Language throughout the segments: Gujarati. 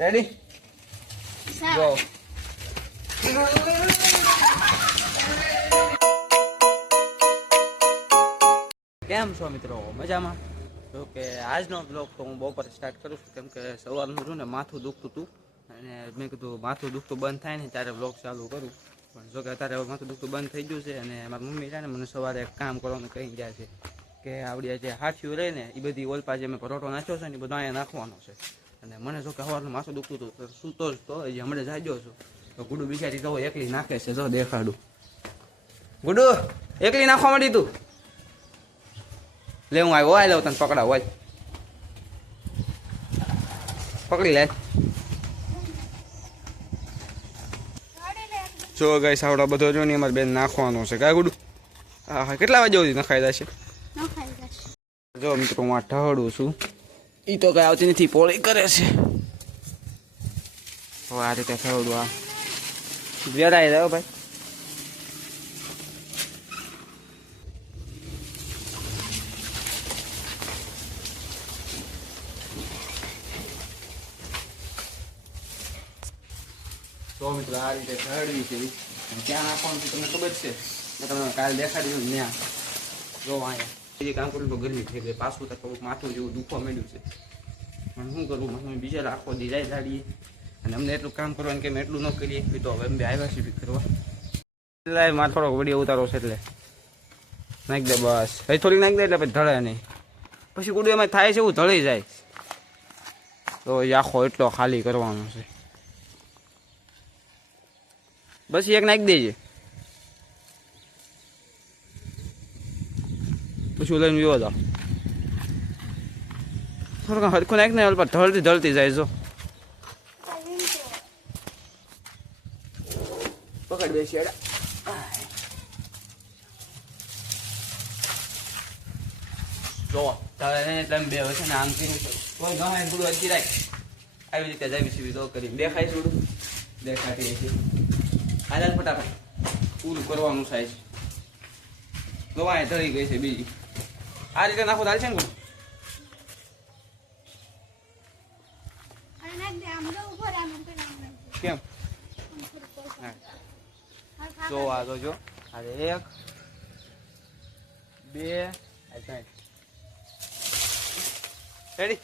Ready go. કેમ છો મિત્રો? મજામાં? જો કે આજનો બ્લોગ તો હું બપોરે સ્ટાર્ટ કરું છું, કેમ કે સવારનું છું ને માથું દુખતું હતું અને મેં કીધું માથું દુખતું બંધ થાય ને ત્યારે બ્લોગ ચાલુ કરું. પણ જો કે અત્યારે માથું દુખતું બંધ થઈ ગયું છે અને મારી મમ્મી છે ને મને સવારે એક કામ કરવાનું કહી ગયા છે કે આવડી જે હાથીઓ રહે ને એ બધી ઓલપા જે મેં પરોઠો નાખ્યો છે ને એ બધું અહીંયા નાખવાનો છે. અને મને જો કે સવારનું માથું દુખતું હતું તો સૂતો જ તો હજી હમણાં જાગ્યો છું તો ગુડુ બિચારી તો એકલી નાખે છે. જો દેખાડું, ગુડુ એકલી નાખવા માંડી તું. લે હું આવ્યો, આ લઉં તને પકડાવ, હોય પકડી લે. જો ગાઈસ આવડા બધો જો ને અમારે બેન નાખવાનો છે. કાંઈ ગુડુ? હા હા, કેટલા વાગે સુધી નખાઈ જશે? જો મિત્રો હું આ ઢહડું છું, એ તો કઈ આવતી નથી, પોળી કરે છે. હવે આ રીતે ઢહડું આ વેરાઈ રહ્યો ભાઈ. તો મિત્રો આ રીતે ઢળવી છે. ક્યાં નાખવાનું છે તમને ખબર છે? મેં તમને કાલે દેખાડ્યું ત્યાં. જો અહીંયા બીજી કામ કરું તો ગરમી થઈ ગઈ, પાછું તો થોડુંક માથું જેવું દુખવા માંડ્યું છે. પણ શું કરું, મને બીજા આખો દિલાઈ દાડીએ અને અમને એટલું કામ કરવાનું કે અમે એટલું ન કરીએ તો હવે અમે આવ્યા છીએ કરવા. એટલે મારે થોડોક વિડીયો ઉતારો છે એટલે નાખી દે બસ. હવે થોડીક નાખી દે એટલે પછી ઢળે નહીં. પછી ગુડું એમાં થાય છે એવું ઢળી જાય તો એ આખો એટલો ખાલી કરવાનો છે. બસ એક નાખી દેજે, પછી લઈને વિવો જાઓ. થોડુંક હરખું નાખ ને અલ્પા ઢળતી ઢળતી જાય. જો પકડ બેસી જો એટલે બે વચ્ચે ને આમ કર્યું છે કોઈ ગમે થોડું હજી રાખ. આવી રીતે જાવી સીવી તો કરી દેખાય થોડું દેખાતી છે. હાલ ફટાફટ પૂરું કરવાનું થાય છે. ગવાય ઢળી ગઈ છે બીજી. આ રીતે નાખો ચાલશે ને? કેમ જો આ તો જો અરે 1 2 રેડી.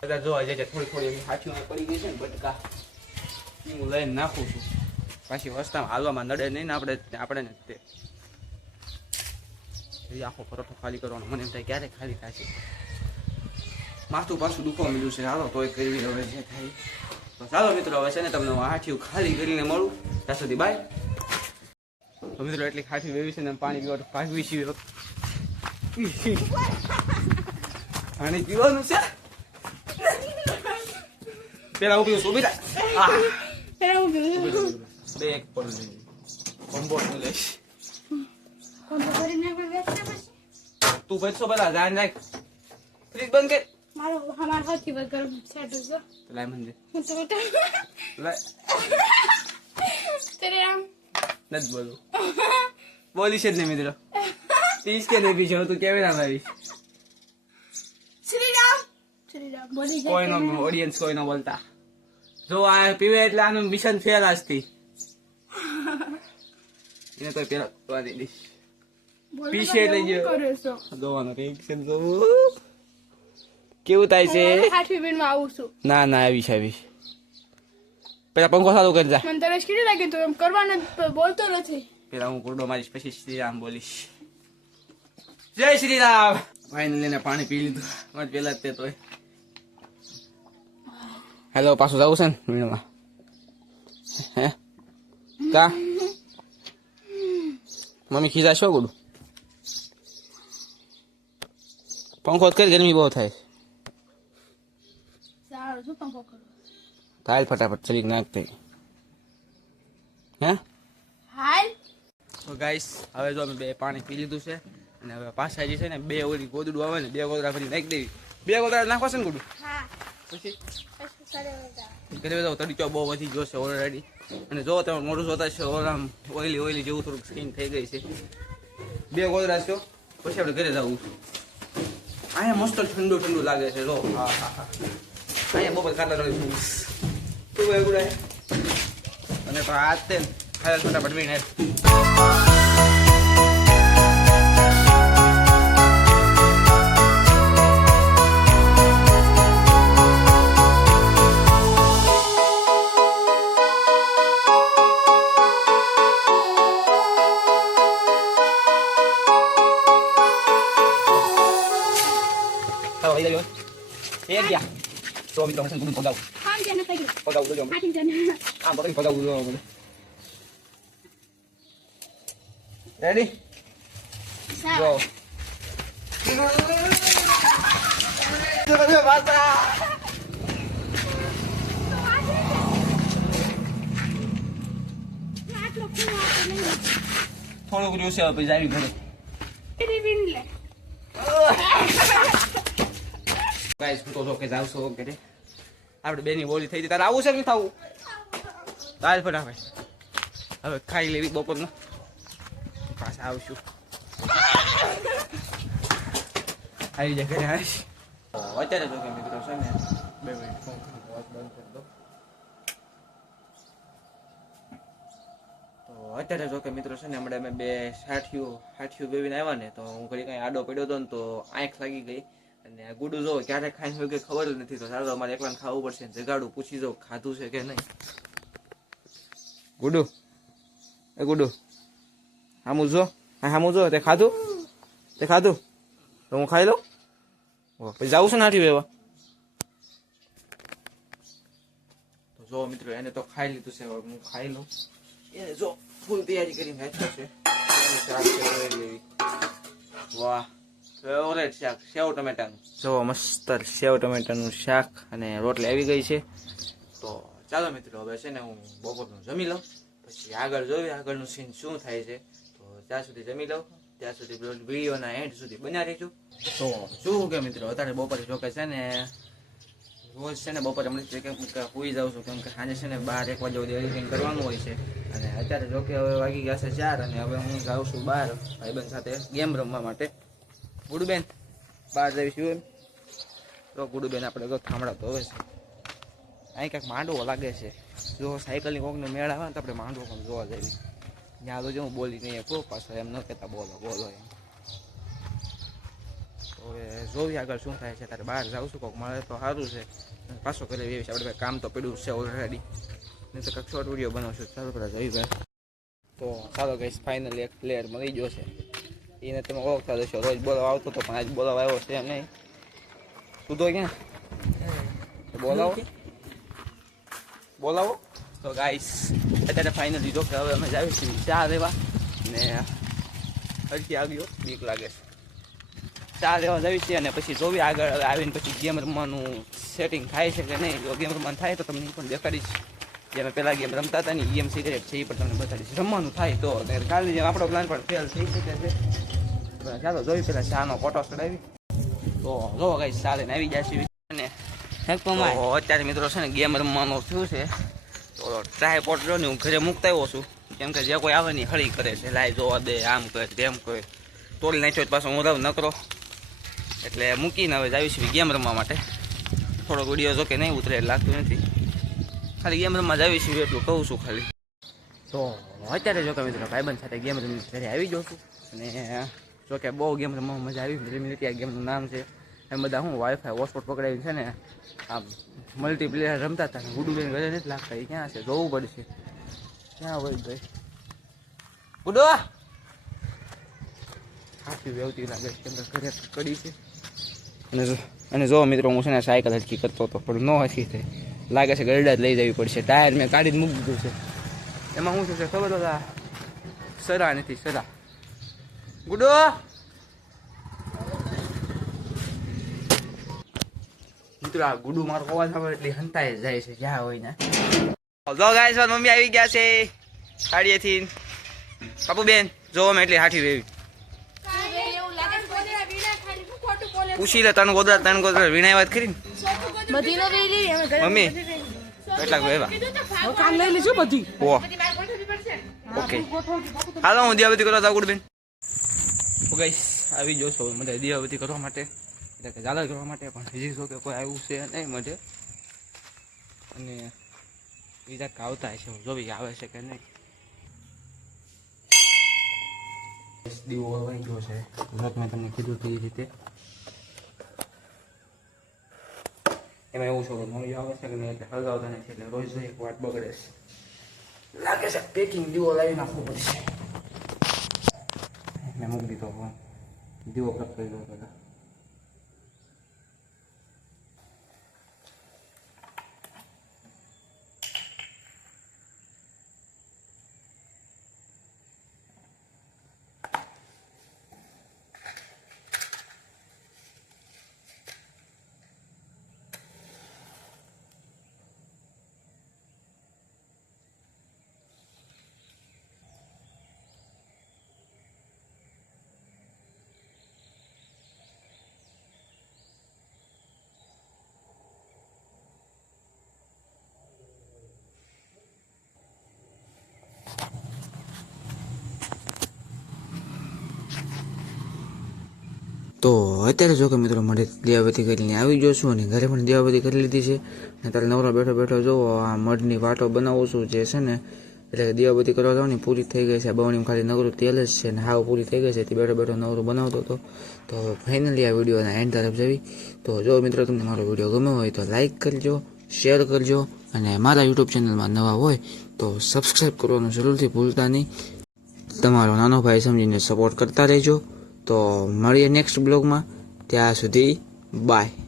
બધા જોવા જાય થોડી થોડી હાથીઓ પડી ગઈ છે ને બટકા, હું લઈને નાખું છું. પાછી વસ્તામાં હાલવામાં નડે નહીં ને આપણે ને તે આખો પરોઠો ખાલી કરવાનો. મને એમ થાય ક્યારે ખાલી થાય છે, માથું પાછું દુખવા મળ્યું છે. હાલો તોય કરવી હવે જે થાય. તો ચાલો મિત્રો હવે છે ને તમને હાથીઓ ખાલી કરીને મળું, ત્યાં સુધી બાય. તો મિત્રો એટલી હાથી વેવી છે ને પાણી પીવા ભાગવી છીએ. પાણી પીવાનું છે પેલા ઉભી છું, બેટા બે એક પર કોમ્બો લઈશ. તું ભરશો પેલા જાન નાખ, ફ્રીજ બંધ કર. મારો હમાર હાથી પર ગરમ સેટ જો લાય મંદે હું તો બેટા લાય તેરે આમ નથી બોલું બોલી છે જ નહીં મિત્રો. પીસ કે નહીં પીછો તું કેવી નામ આવી? શ્રી રામ બોલી જાય કોઈ નો ઓડિયન્સ કોઈ નો બોલતા. જો આ પીવે એટલે આનું મિશન ફેલ આજથી. એને તો પેલા વાળી દીશ પીશે એટલે જોવાનું રિએક્શન જોવું કેવું થાય છે. હાથી બીન માં આવું છું. ના ના આવીશ આવીશ. પેલા પંખો ચાલુ કરી જા. મને તરસ કેવી લાગે તો એમ કરવાનું બોલતો નથી. પેલા હું કુરડો મારીશ પછી શ્રી રામ બોલીશ. જય શ્રી રામ. ફાઇનલી એને પાણી પી લીધું મને પેલા જ તે તોય. હેલો પાછું જવું છે ને વીણમાં? હે કા મમ્મી ખીજા છો ગુડું? પંખો કરી ગરમી બહુ થાય. સારું શું પંખો કરો હાલ ફટાફટ ચલીક નાખ દે. હે હાલ. તો ગાઈસ હવે જો અમે બે પાણી પી લીધું છે અને હવે પાછા જે છે ને બે ઓલી ગોદડું આવે ને 2 ગોદડા ફરી નાખી દેવી. 2 ગોદડા નાખવા છે ને ગુડું? હા. પછી ઘરે જાવ તડીકો બહુ વધી ગયો છે ઓલરેડી. અને જો તમે મોઢું જોતા છે ઓલામ ઓઈલી જેવું થોડુંક સ્કીન થઈ ગઈ છે. 2 ગોદડા છો પછી આપણે ઘરે જવું. અહીંયા મસ્ત ઠંડુ ઠંડુ લાગે છે જો. હા હા હા. અહીંયા બપોર ખાતા રહી તું એવડે અને તો આ તે ખાયા ફટાફટ વીને એ ગયા તો મિત્રો હું પગાવું ખાન કે નથી ગયું પગાવું જો આઠી જણ આ બધી પગાવું જો રેડી જો થોડુંક જોશે પછી આવી ઘરે ગાઈસ હું તો જો કે જાવ છો કે આપણે બેની બોલી થઈ ગઈ તારે આવું છે કે થાવું તાલ ફટાફટ હવે ખાઈ લેવી બપોરનું પાછા આવશું આવી જાય ઘરે આવીશ અત્યારે જો કે મિત્રો છે ને 2 મિનિટ ફોન વોચ બંધ કરી દો તો અત્યારે જો કે મિત્રો છે ને હમણાં અમે બે હાઠિયું બેવીને આવ્યા ને તો હું ઘડી કઈ આડો પડ્યો હતો ને તો આંખ લાગી ગઈ અને આ ગુડું જો ક્યારે ખાઈને હોય કે ખબર જ નથી તો ચાલો અમારે એકલાને ખાવું પડશે જગાડું પૂછી જાઉં ખાધું છે કે નહીં ગુડુ એ ગુડુ હામું જો તે ખાધું તો હું ખાઈ લઉં પછી જાઉં છે ને હાઠી વેવા તો જો મિત્રો એને તો ખાઈ લીધું છે હવે હું ખાઈ લઉં એને જો ફૂલ તૈયારી કરીને રાખ્યો છે શાક લેવી વાહ ફેવરેટ શાક સેવ ટમેટાનું જો મસ્ત સેવ ટમેટાનું શાક અને રોટલી આવી ગઈ છે તો ચાલો મિત્રો હવે છે ને હું બપોરનું જમી લઉં પછી આગળ જોઈએ આગળનું સીન શું થાય છે તો ત્યાં સુધી જમી લઉં ત્યાં સુધી વિડીયોના એન્ડ સુધી બન્યા રહેજો તો શું કે મિત્રો અત્યારે બપોરે જોકે છે ને રોજ છે ને બપોરે હમણાં કેમ કે સુઈ જાઉં છું કેમ કે સાંજે છે ને 12-1 વાગ્યા સુધી એડિટિંગ કરવાનું હોય છે અને અત્યારે જોકે હવે વાગી ગયા છે 4 અને હવે હું જાઉં છું બહાર ભાઈબંધ સાથે ગેમ રમવા માટે ગુડુબેન બહાર જઈશું એમ તો ગુડુબેન આપણે તો થાંભળા તો હવે છે અહીં ક્યાંક માંડવો લાગે છે જો સાયકલની કોકને મેળ આવે ને તો આપણે માંડવો પણ જોવા જઈએ ત્યાં તો જો હું બોલી નહીં કહું પાછો એમ ન કહેતા બોલો એમ હવે જોઈએ આગળ શું થાય છે તારે બહાર જાઉં છું કોક મળે તો સારું છે પાછો કરે એવી છે આપણે કામ તો પડ્યું છે ઓલરેડી નહીં તો કંઈક શોર્ટ વિડીયો બનાવશું ચાલો પેલા જઈ ભાઈ તો ચાલો ગઈશ ફાઇનલી એક પ્લેયર મળી ગયો છે એને તમે ઓળખતા જશો રોજ બોલાવા આવતો હતો પણ આજ બોલાવા આવ્યો છે એમ નહીં તું તો ક્યાં બોલાવો તો ગાઈસ અત્યારે ફાઇનલી જો કે હવે અમે જાવી છીએ ચા લેવા ને હરકી આવ્યો બીક લાગે છે ચા લેવા જાવી છીએ અને પછી જોવી આગળ આવીને પછી ગેમ રમવાનું સેટિંગ થાય છે કે નહીં જો ગેમ રમવાનું થાય તો તમને પણ દેખાડીશ જે અમે પહેલાં ગેમ રમતા હતા ને ગેમ સિગરેટ છે એ પણ તમને બતાડીશ રમવાનું થાય તો કાલની જેમ આપણો પ્લાન પણ ફેલ થઈ શકે છે ચાલો જોઈ પેલા ચાનો ફોટો ચડાવી તો જો ગાઈસ ચા લઈને આવી જશે ને અત્યારે મિત્રો છે ને ગેમ રમવાનું થયું છે તો ટ્રાયપોડ જો ને હું ઘરે મૂકતા આવ્યો છું કેમ કે જે કોઈ આવે ને હળી કરે છે લાઈ જોવા દે આમ કરે તેમ કરે તોડી નાખ્યો પાછો હું રહું નકરો એટલે મૂકીને હવે જાવી છે ગેમ રમવા માટે થોડોક વિડીયો જો કે નહીં ઉતરે લાગતું નથી ખાલી ગેમ રમવા જાવી છે એટલું કહું છું ખાલી તો અત્યારે જો કે મિત્રો ભાઈબંધ સાથે ગેમ રમી ઘરે આવી જાઉં છું અને જો કે બહુ ગેમ રમવા મજા આવી મિલિટી આ ગેમનું નામ છે એમ બધા હું વાઈફાઈ હોટસ્પોટ પકડાવીને છે ને આમ મલ્ટીપ્લેયર રમતા હતા ગુડુબેન ઘરે નથી લાગતા એ ક્યાં છે જોવું પડશે ક્યાં હોય ભાઈ ગુડો હાથી વેવતી લાગે છે ઘરે કડી છે અને જો મિત્રો હું છે ને સાયકલ હરકી કરતો હતો પણ ન હરકી થઈ લાગે છે ગરડા જ લઈ જવી પડશે ટાયર મેં કાઢીને મૂકી દીધું છે એમાં શું છે ખબર હતા સરા નથી સરા ગુડો મિત્રો આ ગુડુ મારો અવાજ આવે એટલે હંતાય જાય છે જ્યાં હોય ને જો ગાઈસ મમ્મી આવી ગયા છે સાડીએથી બાપુબેન જો અમે એટલી હાઠી વેવી પૂછી લે તને ગોદરા વીણાઈ વાત કરી મમ્મી કેટલાક વેવા કામ લઈ લીધું બધી ઓકે હાલો હું દિયાબતી કરવા જાઉં ગુડબેન ગાઈસ આવી જોશો મને દિયાબતી કરવા માટે એટલે કે ઝાલર કરવા માટે, પણ હજી જો કે કોઈ આવ્યું છે નહીં મળે. અને બીજા આવતા હશે, જોવી આવે છે કે નહીં. દીવો વહી ગયો છે, મેં તમને કીધું તે રીતે. એમાં એવું છે કે મળી આવે છે કે નહીં એટલે હળગાવતા નથી, એટલે રોજ એક વાત બગડે છે. લાગે છે પેકિંગ દીવો લાવી નાખવું પડશે. મેં મૂકી દીધો ફોન, દીવો પ્લગ કરી દો પહેલાં. તો અત્યારે જો કે મિત્રો મારે દિવાબત્તી કરીને આવી ગયો છું, અને ઘરે પણ દિવાબત્તી કરી લીધી છે. અને ત્યારે નવરો બેઠો બેઠો જોવો આ મઢની વાટો બનાવું છું જે છે ને, એટલે કે દિવાબત્તી કરવા જાઉં ને પૂરી થઈ ગઈ છે. બવણીમાં ખાલી નવરું તેલ જ છે, ને હાવ પૂરી થઈ ગઈ છે. તે બેઠો બેઠો નવરું બનાવતો હતો. તો ફાઇનલી આ વિડીયોના એન્ડ તરફ જવી. તો જો મિત્રો તમને મારો વિડીયો ગમ્યો હોય તો લાઇક કરજો, શેર કરજો, અને મારા યુટ્યુબ ચેનલમાં નવા હોય તો સબસ્ક્રાઈબ કરવાનું જરૂરથી ભૂલતા નહીં. તમારો નાનો ભાઈ સમજીને સપોર્ટ કરતા રહેજો. તો મળીએ નેક્સ્ટ બ્લોગમાં. ત્યાં સુધી બાય.